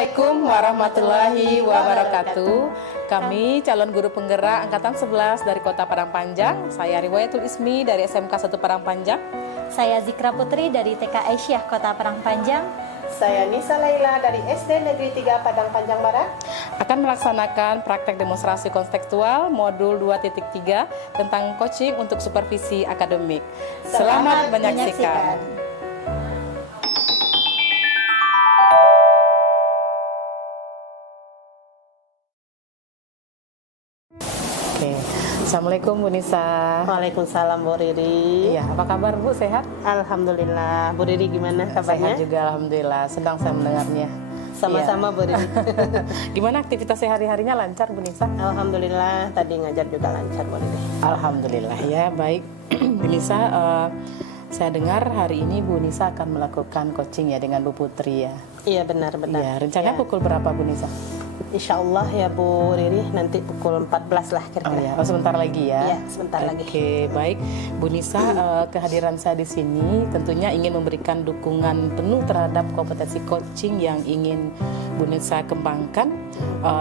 Assalamualaikum warahmatullahi wabarakatuh. Kami calon guru penggerak Angkatan 11 dari Kota Padang Panjang. Saya Riwayatul Ismi dari SMK 1 Padang Panjang. Saya Zikra Putri dari TK Aisyah Kota Padang Panjang. Saya Nisa Laila dari SD Negeri 3 Padang Panjang Barat. Akan melaksanakan praktek demonstrasi kontekstual modul 2.3 tentang coaching untuk supervisi akademik. Selamat menyaksikan. Oke. Assalamualaikum Bu Nisa. Waalaikumsalam Bu Riri. Iya, apa kabar Bu? Sehat? Alhamdulillah. Bu Riri gimana kabarnya? Sehat juga alhamdulillah. Sedang saya mendengarnya. Sama-sama Bu Riri. Gimana aktivitas sehari-harinya, lancar Bu Nisa? Alhamdulillah, tadi ngajar juga lancar Bu Riri. Alhamdulillah ya, baik. Bu Nisa, saya dengar hari ini Bu Nisa akan melakukan coaching ya dengan Bu Putri ya. Iya benar-benar. Ya, rencananya pukul berapa Bu Nisa? Insya Allah ya Bu Riri, nanti pukul 14 lah kira-kira. Oh sebentar lagi ya? Iya, sebentar lagi. Oke, baik. Bu Nisa, kehadiran saya di sini tentunya ingin memberikan dukungan penuh terhadap kompetensi coaching yang ingin Bu Nisa kembangkan.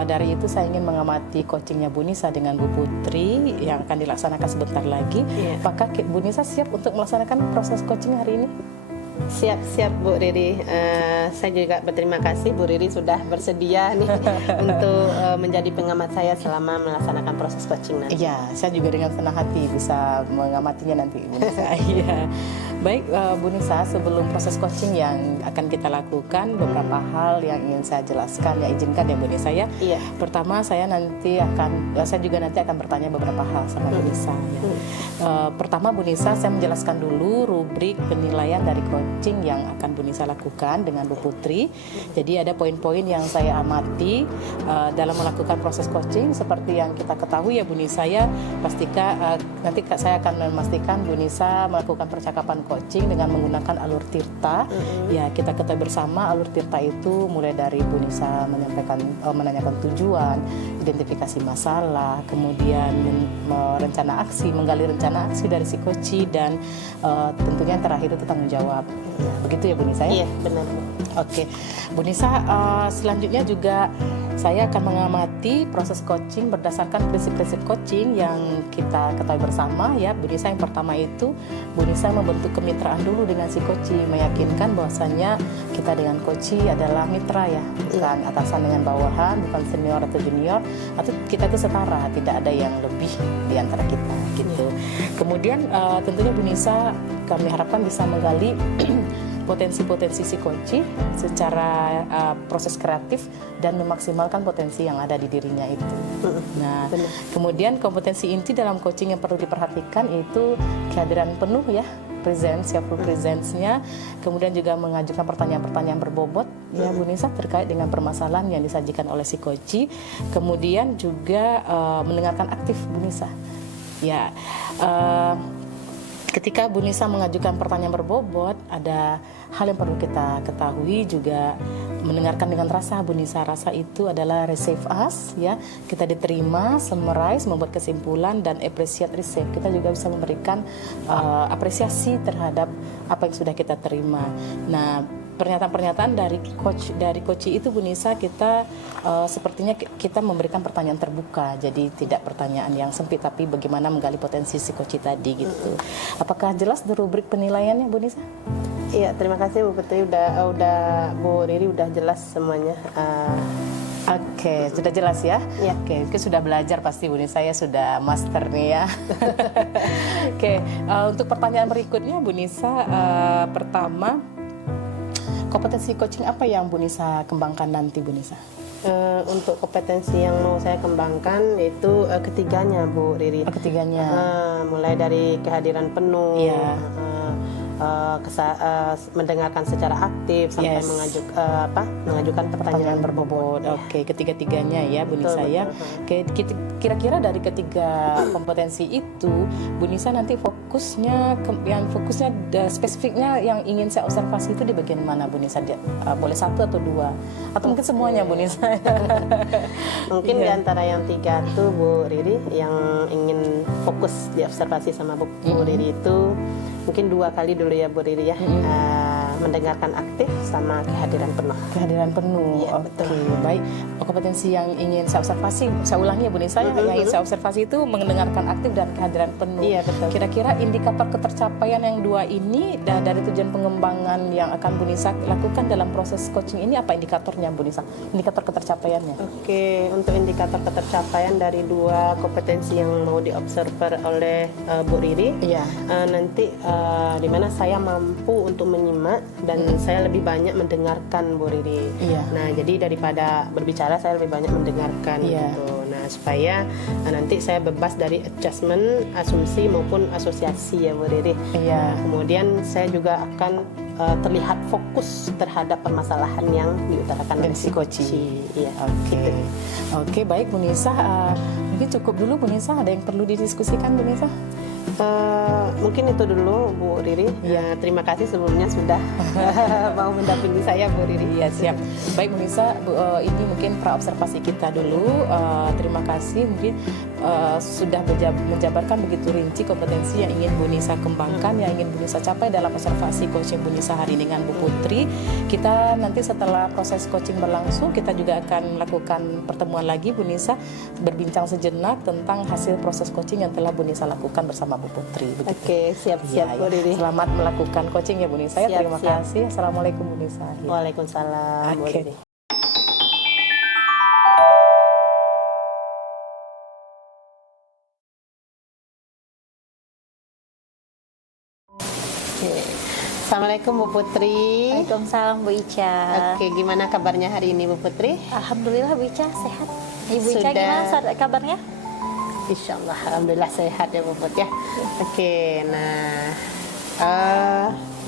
Dari itu saya ingin mengamati coachingnya Bu Nisa dengan Bu Putri yang akan dilaksanakan sebentar lagi. Iya. Apakah Bu Nisa siap untuk melaksanakan proses coaching hari ini? Siap-siap Bu Riri. Saya juga berterima kasih Bu Riri sudah bersedia nih untuk menjadi pengamat saya selama melaksanakan proses coaching nanti. Iya, saya juga dengan senang hati bisa mengamatinya nanti Bu Nisa. Iya. Baik Bu Nisa, sebelum proses coaching yang akan kita lakukan, beberapa hal yang ingin saya jelaskan, ya izinkan ya Bu Nisa ya. Iya. Pertama saya juga nanti akan bertanya beberapa hal sama Bu Nisa ya. Pertama Bu Nisa, saya menjelaskan dulu rubrik penilaian dari coaching yang akan Bu Nisa lakukan dengan Bu Putri. Jadi ada poin-poin yang saya amati dalam melakukan proses coaching. Seperti yang kita ketahui ya Bu Nisa ya, pastikan nanti saya akan memastikan Bu Nisa melakukan percakapan coaching dengan menggunakan alur tirta. Ya, kita ketahui bersama alur tirta itu mulai dari Bu Nisa menanyakan tujuan, identifikasi masalah, kemudian rencana aksi, menggali rencana aksi dari si coach, dan tentunya yang terakhir itu tanggung jawab. Begitu ya Bu Nisa ya? Iya, benar. Oke, Bu Nisa, selanjutnya juga saya akan mengamati proses coaching berdasarkan prinsip-prinsip coaching yang kita ketahui bersama ya. Bu Nisa, yang pertama itu Bu Nisa membentuk kemitraan dulu dengan si coach, meyakinkan bahwasannya kita dengan coach adalah mitra ya, bukan atasan dengan bawahan, bukan senior atau junior, atau kita itu setara, tidak ada yang lebih di antara kita gitu. Kemudian tentunya Bu Nisa kami harapkan bisa menggali potensi-potensi si coach secara proses kreatif dan memaksimalkan potensi yang ada di dirinya itu. Nah, kemudian kompetensi inti dalam coaching yang perlu diperhatikan itu kehadiran penuh ya, presence ya, full presence-nya, kemudian juga mengajukan pertanyaan-pertanyaan berbobot ya Bu Nisa terkait dengan permasalahan yang disajikan oleh si coach, kemudian juga mendengarkan aktif Bu Nisa. Ya, ketika Bu Nisa mengajukan pertanyaan berbobot, ada hal yang perlu kita ketahui juga, mendengarkan dengan rasa. Bu Nisa, rasa itu adalah receive us ya, kita diterima, summarize, membuat kesimpulan, dan appreciate receive. Kita juga bisa memberikan apresiasi terhadap apa yang sudah kita terima. Nah, pernyataan-pernyataan dari coach itu Bu Nisa, kita sepertinya kita memberikan pertanyaan terbuka, jadi tidak pertanyaan yang sempit, tapi bagaimana menggali potensi si coach tadi gitu. Apakah jelas di rubrik penilaiannya Bu Nisa? Iya, terima kasih Bu Putri, udah Bu Riri udah jelas semuanya. Oke, sudah jelas ya? Ya. Oke, sudah belajar pasti Bu Nisa, saya sudah master nih ya. Oke, untuk pertanyaan berikutnya Bu Nisa, pertama, kompetensi coaching apa yang Bu Nisa kembangkan nanti Bu Nisa? Untuk kompetensi yang mau saya kembangkan itu ketiganya Bu Riri. Ketiganya. Mulai dari kehadiran penuh, Iya. Mendengarkan secara aktif sampai mengajukan pertanyaan berbobot. Oke, ketiga-tiganya ya Bu Nisa ya. Oke, kira-kira dari ketiga kompetensi itu Bu Nisa nanti fokusnya spesifiknya yang ingin saya observasi itu di bagian mana Bu Nisa? Boleh satu atau dua, atau mungkin semuanya Bu Nisa? Mungkin di antara yang tiga tuh Bu Riri, yang ingin fokus diobservasi sama Bu Riri itu mungkin dua kali dulu ya Bu Riri ya. mendengarkan aktif sama kehadiran penuh. Kehadiran penuh. Iya, Oke, betul. baik. Kompetensi yang ingin saya observasi, saya ulangi ya Bu Nisa, yang ingin saya observasi itu mendengarkan aktif dan kehadiran penuh. Iya, betul. Kira-kira indikator ketercapaian yang dua ini dari tujuan pengembangan yang akan Bu Nisa lakukan dalam proses coaching ini, apa indikatornya Bu Nisa? Indikator ketercapaiannya? Oke, untuk indikator ketercapaian dari dua kompetensi yang mau diobserver oleh Bu Riri, Iya. nanti di mana saya mampu untuk menyimak dan saya lebih banyak mendengarkan Bu Riri. Iya. Nah, jadi daripada berbicara saya lebih banyak mendengarkan Iya. gitu. Nah, supaya nanti saya bebas dari adjustment, asumsi maupun asosiasi ya Bu Riri. Iya. Kemudian saya juga akan terlihat fokus terhadap permasalahan yang diutarakan Dari oleh si coaching. Iya. Oke. Oke, baik Bu Nisa. Mungkin cukup dulu Bu Nisa. Ada yang perlu didiskusikan Bu Nisa? Mungkin itu dulu Bu Riri. Iya. Terima kasih sebelumnya sudah mau mendampingi saya Bu Riri. Iya, siap. Baik Bu Nisa, ini mungkin praobservasi kita dulu. Terima kasih mungkin sudah menjabarkan begitu rinci kompetensi yang ingin Bu Nisa kembangkan, yang ingin Bu Nisa capai dalam observasi coaching Bu Nisa hari ini dengan Bu Putri. Kita nanti setelah proses coaching berlangsung, kita juga akan melakukan pertemuan lagi Bu Nisa, berbincang sejenak tentang hasil proses coaching yang telah Bu Nisa lakukan bersama Bu Putri. Begitu. Oke, siap-siap Bu Ya, Riri. selamat melakukan coaching ya Bu Nisa. Siap, Terima siap. kasih. Assalamualaikum Bu Nisa. Ya. Waalaikumsalam Bu Oke. Riri. Oke. Assalamualaikum Bu Putri. Waalaikumsalam Bu Ica. Oke, gimana kabarnya hari ini Bu Putri? Alhamdulillah Bu Ica sehat. Ibu Ica Sudah. gimana kabarnya? Insya Allah, alhamdulillah sehat ya Bu Put ya. Oke, nah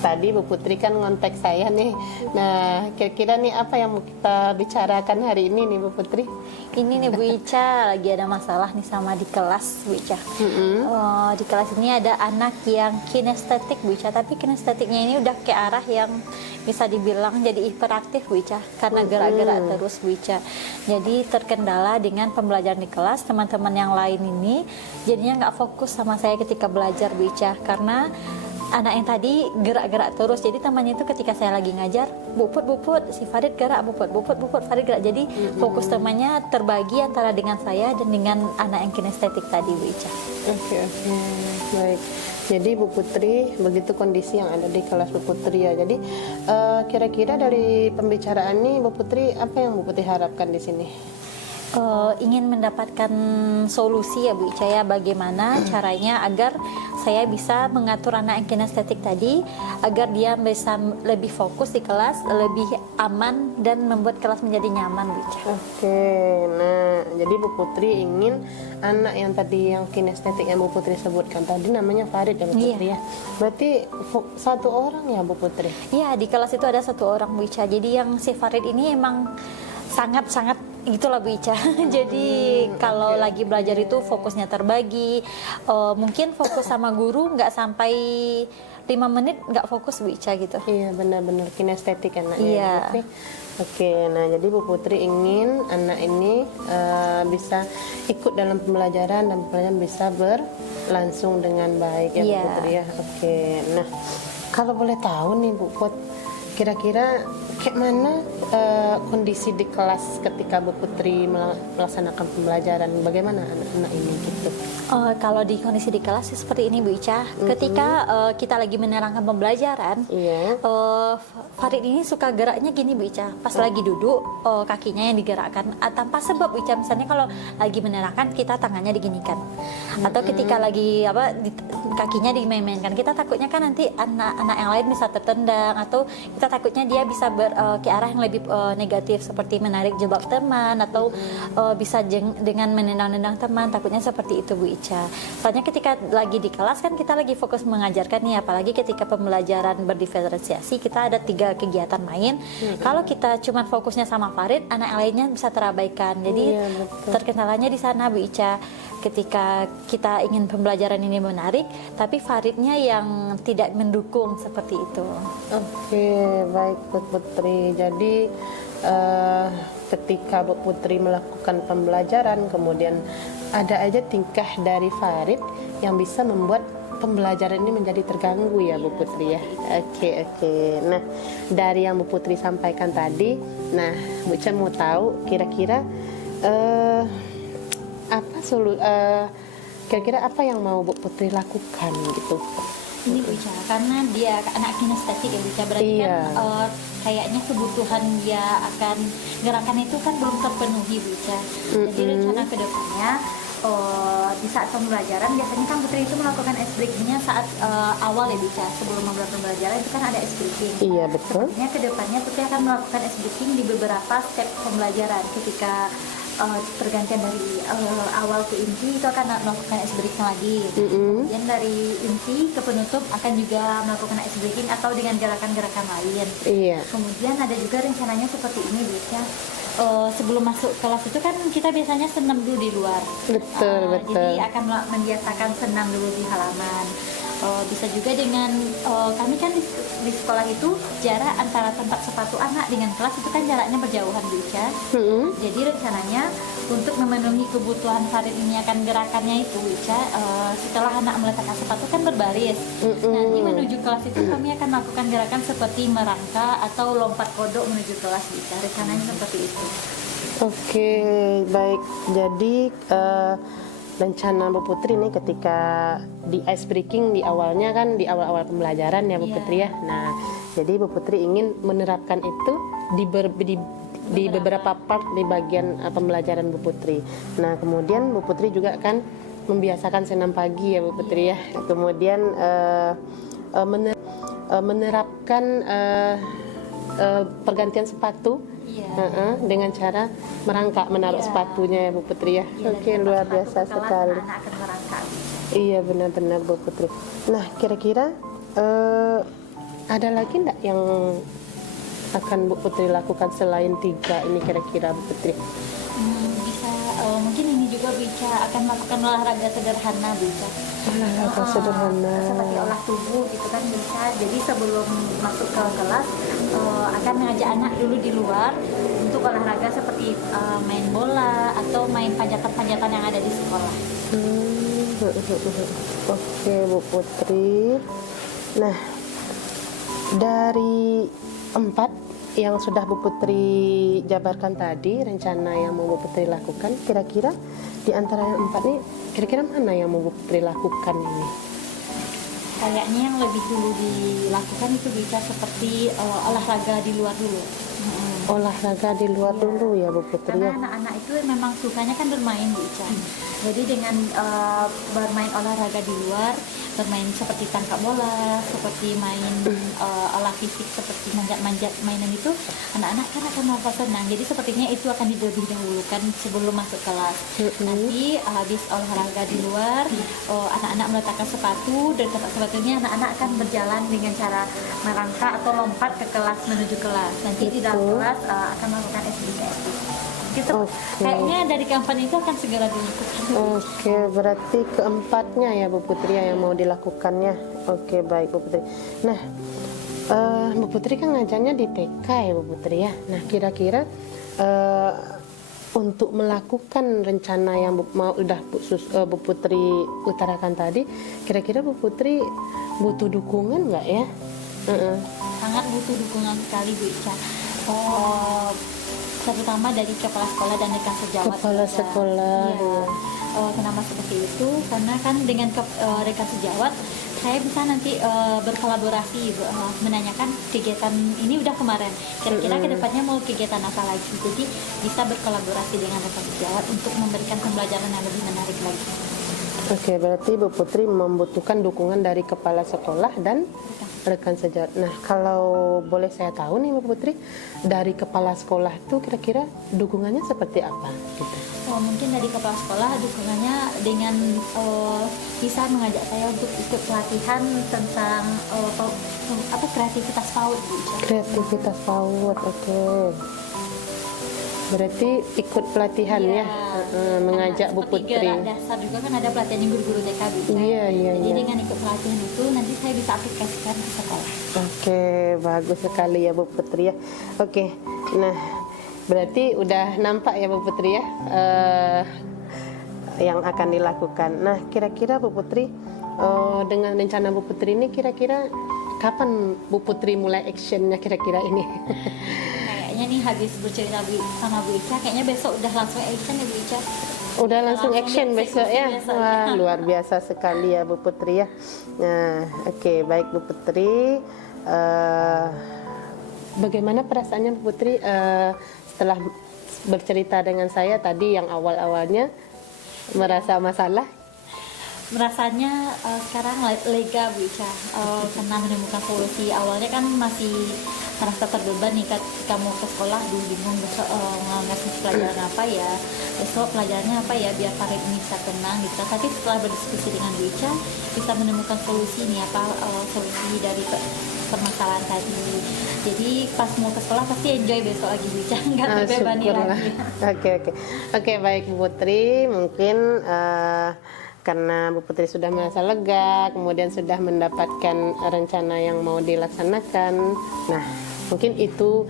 tadi Bu Putri kan ngontek saya nih. Nah, kira-kira nih apa yang mau kita bicarakan hari ini nih Bu Putri? Ini nih Bu Ica lagi ada masalah nih sama di kelas Bu Ica. Di kelas ini ada anak yang kinestetik Bu Ica, tapi kinestetiknya ini udah ke arah yang bisa dibilang jadi hiperaktif Bu Ica karena gerak-gerak terus Bu Ica. Jadi terkendala dengan pembelajaran di kelas, teman-teman yang lain ini jadinya nggak fokus sama saya ketika belajar Bu Ica karena anak yang tadi gerak-gerak terus. Jadi temannya itu ketika saya lagi ngajar, buput si Farid gerak, buput Farid gerak. Jadi fokus temannya terbagi antara dengan saya dan dengan anak yang kinestetik tadi Bu Ica. Oke, baik. Jadi Bu Putri, begitu kondisi yang ada di kelas Bu Putri ya. Jadi kira-kira dari pembicaraan ini Bu Putri, apa yang Bu Putri harapkan di sini? Ingin mendapatkan solusi ya Bu Ica ya, bagaimana caranya agar saya bisa mengatur anak yang kinestetik tadi agar dia bisa lebih fokus di kelas, lebih aman dan membuat kelas menjadi nyaman Bu Ica. Oke, nah jadi Bu Putri ingin anak yang tadi yang kinestetik yang Bu Putri sebutkan tadi namanya Farid ya Bu Putri ya. Berarti satu orang ya Bu Putri? Iya, di kelas itu ada satu orang Bu Ica. Jadi yang si Farid ini emang sangat-sangat itulah Bu Ica. Jadi kalau lagi belajar itu fokusnya terbagi. Mungkin fokus sama guru nggak sampai 5 menit nggak fokus Bu Ica gitu. Iya benar-benar kinestetik anaknya Iya. Bu Putri. Oke, nah jadi Bu Putri ingin anak ini bisa ikut dalam pembelajaran dan pembelajaran bisa berlangsung dengan baik ya Iya. Bu Putri ya. Oke, nah kalau boleh tahu nih Bu Put, kira-kira kayak mana kondisi di kelas ketika Bu Putri melaksanakan pembelajaran? Bagaimana anak-anak ini gitu? Kalau di kondisi di kelas sih seperti ini Bu Ica. Ketika kita lagi menerangkan pembelajaran, Iya. Farid ini suka geraknya gini Bu Ica. Pas lagi duduk, kakinya yang digerakkan tanpa sebab Bu Ica. Misalnya kalau lagi menerangkan kita tangannya diginikan, atau ketika lagi kakinya dimain-mainkan, kita takutnya kan nanti anak-anak yang lain bisa tertendang, atau kita takutnya dia bisa ke arah yang lebih negatif seperti menarik jilbab teman, atau bisa dengan menendang-nendang teman. Takutnya seperti itu Bu Ica. Soalnya ketika lagi di kelas kan kita lagi fokus mengajarkan nih, apalagi ketika pembelajaran berdiferensiasi kita ada 3 kegiatan main. Kalau kita cuma fokusnya sama Farid, anak yang lainnya bisa terabaikan. Jadi terkendalanya di sana Bu Ica. Ketika kita ingin pembelajaran ini menarik, tapi Faridnya yang tidak mendukung seperti itu. Oke, baik Bu Putri. Jadi ketika Bu Putri melakukan pembelajaran, kemudian ada aja tingkah dari Farid yang bisa membuat pembelajaran ini menjadi terganggu ya Bu Putri ya. Oke. Nah, dari yang Bu Putri sampaikan tadi, nah Bu Ica mau tahu kira-kira kira-kira apa yang mau Bu Putri lakukan gitu? Ini Bu Ica, karena dia anak kinestetik ya Bu Ica, berarti Iya. kan kayaknya kebutuhan dia akan gerakan itu kan belum terpenuhi Bu Ica. Jadi rencana kedepannya di saat pembelajaran biasanya kan Putri itu melakukan ice breaking-nya saat awal ya Bu Ica, sebelum memulai pembelajaran itu kan ada ice breaking. Iya betul. Sepertinya kedepannya Putri akan melakukan ice breaking di beberapa step pembelajaran. Ketika pergantian dari awal ke inti itu akan melakukan ice breaking lagi. Kemudian dari inti ke penutup akan juga melakukan ice breaking atau dengan gerakan-gerakan lain. Iya. Kemudian ada juga rencananya seperti ini Bu Ica. Sebelum masuk kelas itu kan kita biasanya senam dulu di luar. Betul. Jadi akan membiasakan senam dulu di halaman. Bisa juga dengan kami kan di sekolah itu jarak antara tempat sepatu anak dengan kelas itu kan jaraknya berjauhan Bu Ica. Jadi rencananya untuk memenuhi kebutuhan Farid ini akan gerakannya itu Bu Ica, setelah anak meletakkan sepatu kan berbaris. Nanti menuju kelas itu kami akan melakukan gerakan seperti merangkak atau lompat kodok menuju kelas Bu Ica. Rencananya seperti itu. Oke, baik. Jadi rencana Bu Putri nih ketika di ice breaking di awalnya kan di awal-awal pembelajaran ya Bu Iya. Putri ya. Nah, jadi Bu Putri ingin menerapkan itu di beberapa part di bagian pembelajaran Bu Putri. Nah, kemudian Bu Putri juga kan membiasakan senam pagi ya Bu Putri ya. Kemudian menerapkan pergantian sepatu. Iya. Dengan cara merangkak menaruh Iya. sepatunya ya Bu Putri ya. Iya, Oke, dan luar sepatu biasa ke kelas, sekali. anak akan merangkak. Iya benar-benar Bu Putri. Nah kira-kira ada lagi enggak yang akan Bu Putri lakukan selain 3 ini kira-kira Bu Putri? Bisa mungkin ini juga bisa akan melakukan olahraga sederhana bisa. Olahraga sederhana. Seperti olah tubuh gitu kan bisa. Jadi sebelum masuk ke kelas akan mengajak anak dulu di luar untuk olahraga seperti main bola atau main panjatan-panjatan yang ada di sekolah. Oke Bu Putri. Nah dari 4 yang sudah Bu Putri jabarkan tadi rencana yang mau Bu Putri lakukan, kira-kira di antara yang 4 nih kira-kira mana yang mau Bu Putri lakukan ini? Kayaknya yang lebih dulu dilakukan itu bisa seperti olahraga di luar dulu. Olahraga di luar dulu ya Bu Putri Karena ya. anak-anak itu memang sukanya kan bermain Bu Ica. Jadi dengan bermain olahraga di luar, bermain seperti tangkap bola, seperti main olah fisik seperti manjat-manjat mainan itu, anak-anak kan akan merasa senang. Jadi sepertinya itu akan dilebih dahulukan sebelum masuk kelas. Nanti habis olahraga di luar, anak-anak meletakkan sepatu dan tempat sepatunya anak-anak akan berjalan dengan cara merangkak atau lompat ke kelas menuju kelas. Nanti di dalam kelas akan melakukan SBKS. Gitu. Oke. Kayaknya dari kampanye itu akan segera dilakukan. Oke, berarti keempatnya ya Bu Putri yang mau dilakukannya. Oke, baik Bu Putri. Nah, Bu Putri kan ngajarnya di TK ya Bu Putri ya. Nah, kira-kira untuk melakukan rencana yang Bu Putri utarakan tadi, kira-kira Bu Putri butuh dukungan nggak ya? Sangat butuh dukungan sekali Bu Ica. Terutama dari kepala sekolah dan rekan sejawat. Kepala juga. sekolah, Iya. ya. Kenapa seperti itu? Karena kan dengan rekan sejawat saya bisa nanti berkolaborasi menanyakan kegiatan ini udah kemarin. Kira-kira kedepannya mau kegiatan apa lagi? Jadi bisa berkolaborasi dengan rekan sejawat untuk memberikan pembelajaran yang lebih menarik lagi. Oke, berarti Bu Putri membutuhkan dukungan dari kepala sekolah dan rekan sejawat. Nah, kalau boleh saya tahu nih Bu Putri, dari kepala sekolah itu kira-kira dukungannya seperti apa? Gitu. Mungkin dari kepala sekolah dukungannya dengan bisa mengajak saya untuk ikut pelatihan tentang kreativitas PAUD. Kreativitas PAUD, oke. Berarti ikut pelatihan ya, mengajak Bu Seperti Putri. gerak dasar juga kan ada pelatihan yang guru-guru TK bisa. Iya. Jadi dengan ikut pelatihan itu nanti saya bisa aplikasikan ke sekolah. Oke, bagus sekali ya Bu Putri ya. Oke, nah berarti udah nampak ya Bu Putri ya yang akan dilakukan. Nah, kira-kira Bu Putri dengan rencana Bu Putri ini kira-kira kapan Bu Putri mulai actionnya kira-kira ini? Kayaknya nih habis bercerita sama Bu Ica, kayaknya besok udah langsung action ya Bu Ica. Udah langsung action besok ya? besok, Wah, luar biasa sekali ya Bu Putri ya. Nah, oke, baik Bu Putri. Bagaimana perasaannya Bu Putri setelah bercerita dengan saya tadi yang awal-awalnya merasa masalah? Merasanya sekarang lega Bu Ica, karena menemukan solusi. Awalnya kan masih merasa terbeban nih ketika mau ke sekolah, dulu bingung besok ngasih pelajaran apa ya, besok pelajarannya apa ya biar Farid ini bisa tenang gitu. Tapi setelah berdiskusi dengan Bu Ica bisa menemukan solusi nih, solusi dari permasalahan tadi. Jadi pas mau ke sekolah pasti enjoy besok lagi Bu Ica, nggak terbebani lagi. Oke, baik Bu Putri, mungkin karena Bu Putri sudah merasa lega, kemudian sudah mendapatkan rencana yang mau dilaksanakan. Nah, mungkin itu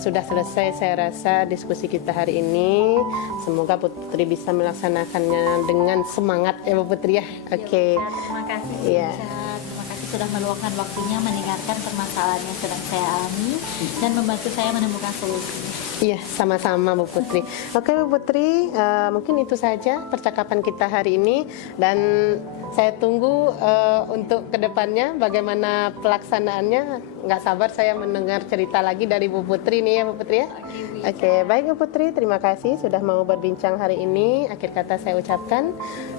sudah selesai saya rasa diskusi kita hari ini. Semoga Bu Putri bisa melaksanakannya dengan semangat ya Bu Putri ya. Oke. Terima kasih Bu Iya. Ica. Terima kasih sudah meluangkan waktunya mendengarkan permasalahan yang sedang saya alami dan membantu saya menemukan solusi. Iya, sama-sama Bu Putri. Oke Bu Putri, mungkin itu saja percakapan kita hari ini dan saya tunggu untuk kedepannya bagaimana pelaksanaannya. Nggak sabar saya mendengar cerita lagi dari Bu Putri nih ya Bu Putri ya. Oke, baik Bu Putri, terima kasih sudah mau berbincang hari ini. Akhir kata saya ucapkan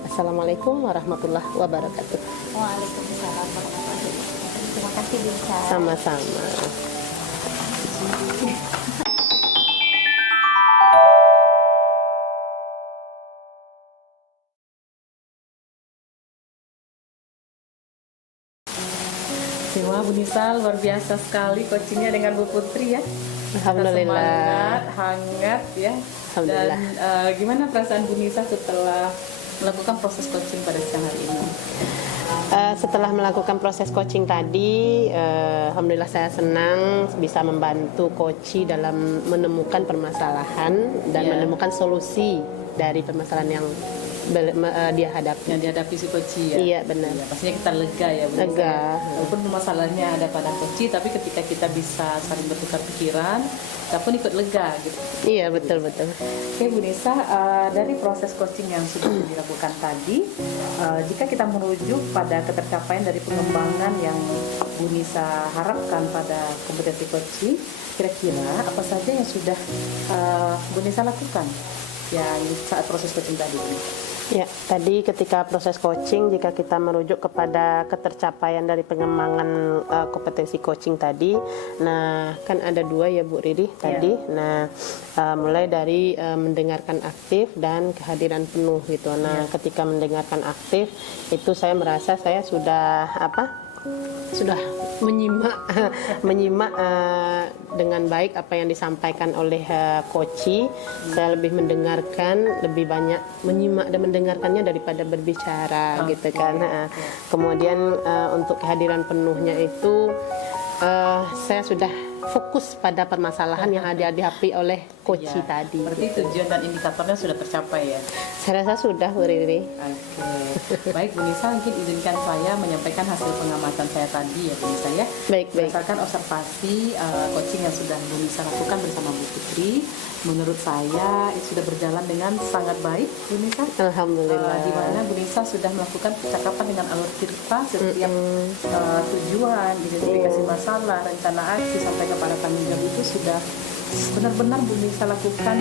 Assalamualaikum warahmatullahi wabarakatuh. Waalaikumsalam warahmatullahi wabarakatuh. Terima kasih Bu Ica. Sama-sama. Wah, Bu Nisa luar biasa sekali coachingnya dengan Bu Putri ya. Alhamdulillah. Semangat, hangat ya. Alhamdulillah. Dan gimana perasaan Bu Nisa setelah melakukan proses coaching pada siang hari ini? Setelah melakukan proses coaching tadi, alhamdulillah saya senang bisa membantu coach dalam menemukan permasalahan dan menemukan solusi dari permasalahan yang dia hadapi. Yang dihadapi si coach ya? Iya, benar. Ya, pastinya kita lega ya Bu Nisa. Lega. Walaupun masalahnya ada pada coach, tapi ketika kita bisa saling bertukar pikiran, kita pun ikut lega gitu. Iya, betul-betul. Oke Bu Nisa, dari proses coaching yang sudah dilakukan tadi, jika kita merujuk pada ketercapaian dari pengembangan yang Bu Nisa harapkan pada kompetensi coaching, kira-kira apa saja yang sudah Bu Nisa lakukan yang saat proses coaching tadi? Ya, tadi ketika proses coaching, jika kita merujuk kepada ketercapaian dari pengembangan kompetensi coaching tadi, nah kan ada dua ya Bu Riri tadi. Nah, mulai dari mendengarkan aktif dan kehadiran penuh gitu. Nah, ketika mendengarkan aktif itu saya merasa saya sudah sudah menyimak dengan baik apa yang disampaikan oleh coach. Saya lebih mendengarkan, lebih banyak menyimak dan mendengarkannya daripada berbicara gitu kan. Kemudian untuk kehadiran penuhnya itu saya sudah fokus pada permasalahan yang dihadapi oleh coach tadi. Berarti tujuan dan indikatornya sudah tercapai ya? Saya rasa sudah Bu Riri. Oke. Baik Bu Nisa, mungkin izinkan saya menyampaikan hasil pengamatan saya tadi ya Bu Nisa ya. Baik. Berdasarkan observasi coaching yang sudah Bu Nisa lakukan bersama Bu Putri, menurut saya itu sudah berjalan dengan sangat baik Bu Nisa. Alhamdulillah. Di mana Bu Nisa sudah melakukan percakapan dengan alur cerita setiap tujuan, identifikasi masalah, rencana aksi sampai kepada tanggung jawab itu sudah benar-benar Bu Nisa lakukan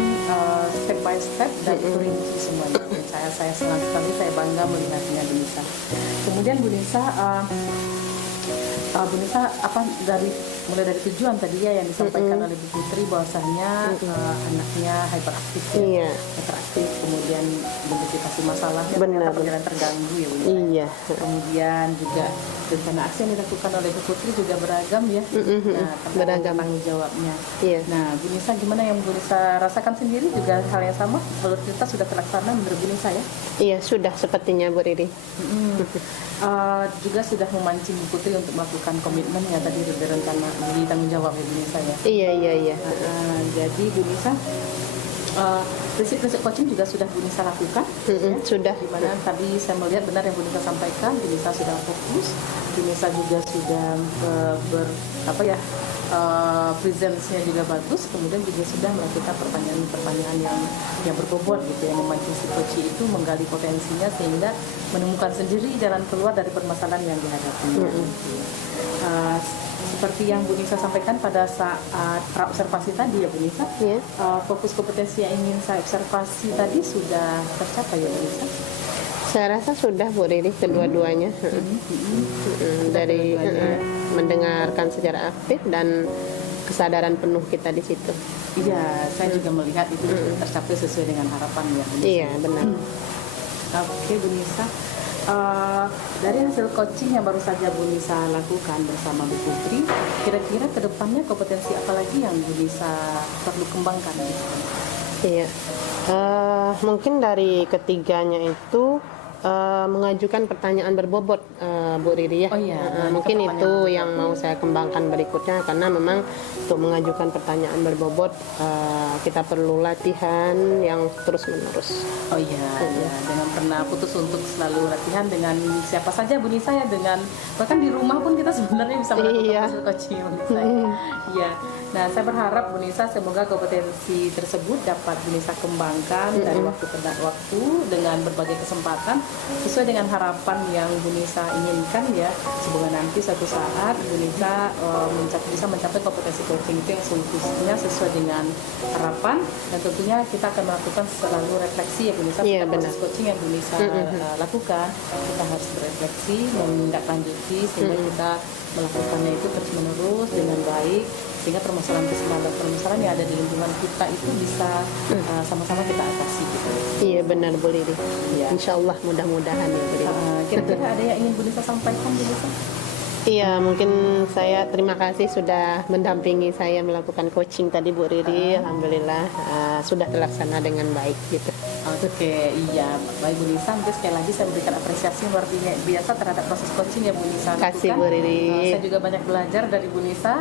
step by step dan itu rinci semuanya. Saya senang sekali, saya bangga melihatnya Bu Nisa. Kemudian Bu Nisa mulai dari tujuan tadi ya yang disampaikan oleh Bu Putri bahwasanya anaknya hyperaktif ya, hyperaktif, kemudian identifikasi masalahnya ternyata berjalan terganggu ya Bu Nisa. Iya. Kemudian juga rencana aksi yang dilakukan oleh Bu Putri juga beragam ya. Nah, beragam tanggung jawabnya. Iya. Nah, Bu Nisa gimana yang Bu Nisa rasakan sendiri juga hal yang sama? Alur cerita sudah terlaksana menurut Bu Nisa ya? Iya, sudah sepertinya Bu Riri. Juga sudah memancing Bu Putri untuk melakukan komitmen ya tadi rencana di tanggung jawab ya Bu Nisa ya? Iya. Jadi Bu Nisa prinsip-prinsip coaching juga sudah Bu Nisa lakukan. Sudah. Di mana tadi saya melihat benar yang Bu Nisa sampaikan, Bu Nisa sudah fokus, Bu Nisa juga sudah presence-nya juga bagus, kemudian juga sudah melakukan pertanyaan-pertanyaan yang berbobot gitu, yang memancing si coach itu menggali potensinya sehingga menemukan sendiri jalan keluar dari permasalahan yang dihadapinya. Seperti yang Bu Nisa sampaikan pada saat observasi tadi ya Bu Nisa, fokus kompetensi yang ingin saya observasi tadi sudah tercapai ya Bu Nisa? Saya rasa sudah Bu Riri, kedua-duanya. Dari mendengarkan secara aktif dan kesadaran penuh kita di situ. Iya, saya juga melihat itu tercapai sesuai dengan harapan ya Bu Nisa. Iya, benar. Oke Bu Nisa, dari hasil coaching yang baru saja Bu Nisa lakukan bersama Bu Putri, kira-kira kedepannya kompetensi apa lagi yang Bu Nisa perlu kembangkan? Gitu? Iya, mungkin dari ketiganya itu mengajukan pertanyaan berbobot, Bu Riri ya. Oh iya, mungkin itu yang mau saya kembangkan berikutnya, karena memang untuk mengajukan pertanyaan berbobot kita perlu latihan yang terus menerus. Oh iya, jangan pernah putus untuk selalu latihan dengan siapa saja Bu Nisa ya, dengan bahkan di rumah pun kita sebenarnya bisa melakukan hasil coaching Bu Nisa. Iya. Nah, saya berharap Bu Nisa semoga kompetensi tersebut dapat Bu Nisa kembangkan dari waktu ke waktu dengan berbagai kesempatan sesuai dengan harapan yang Bu Nisa inginkan ya. Semoga nanti suatu saat Bu Nisa bisa mencapai kompetensi coaching itu yang seutuhnya sesuai dengan harapan, dan tentunya kita akan melakukan selalu refleksi ya Bu Nisa. Proses coaching yang Bu Nisa lakukan, kita harus berefleksi, menindaklanjuti sehingga kita melakukannya itu terus menerus dengan baik, sehingga permasalahan yang ada di lingkungan kita itu bisa sama-sama kita atasi gitu. Iya benar Bu Riri. Ya. Insya Allah mudah-mudahan ya Bu Riri. Kira-kira ada yang ingin Bu Nisa sampaikan Bu Nisa? Iya, mungkin saya terima kasih sudah mendampingi saya melakukan coaching tadi Bu Riri. Alhamdulillah sudah terlaksana dengan baik gitu. Oke, iya. Baik Bu Nisa, mungkin sekali lagi saya berikan apresiasi luar biasa terhadap proses coaching yang Bu Nisa lakukan. Kasih Bu Riri. Saya juga banyak belajar dari Bu Nisa.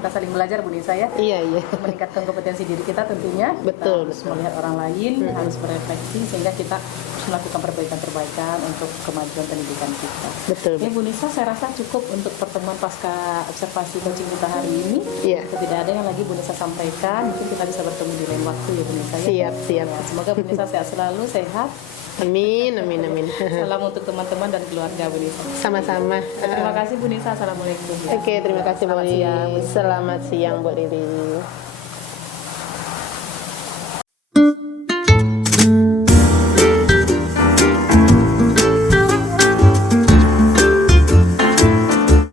Kita saling belajar Bu Nisa ya. Iya. Meningkatkan kompetensi diri kita tentunya. Betul. Kita harus melihat orang lain, harus berefleksi sehingga kita harus melakukan perbaikan-perbaikan untuk kemajuan pendidikan kita. Betul. Oke Bu Nisa, saya rasa cukup untuk pertemuan pasca observasi coaching kita hari ini. Iya. Tidak ada yang lagi Bu Nisa sampaikan, mungkin kita bisa bertemu di lain waktu ya Bu Nisa ya. Siap. Ya, semoga Bu Nisa sehat selalu, sehat. Amin. Salam untuk teman-teman dan keluarga Bu Nisa. Sama-sama. Terima kasih Bu Nisa. Assalamualaikum. Oke, terima kasih Bu Selamat Riri. siang. Selamat siang Bu Riri.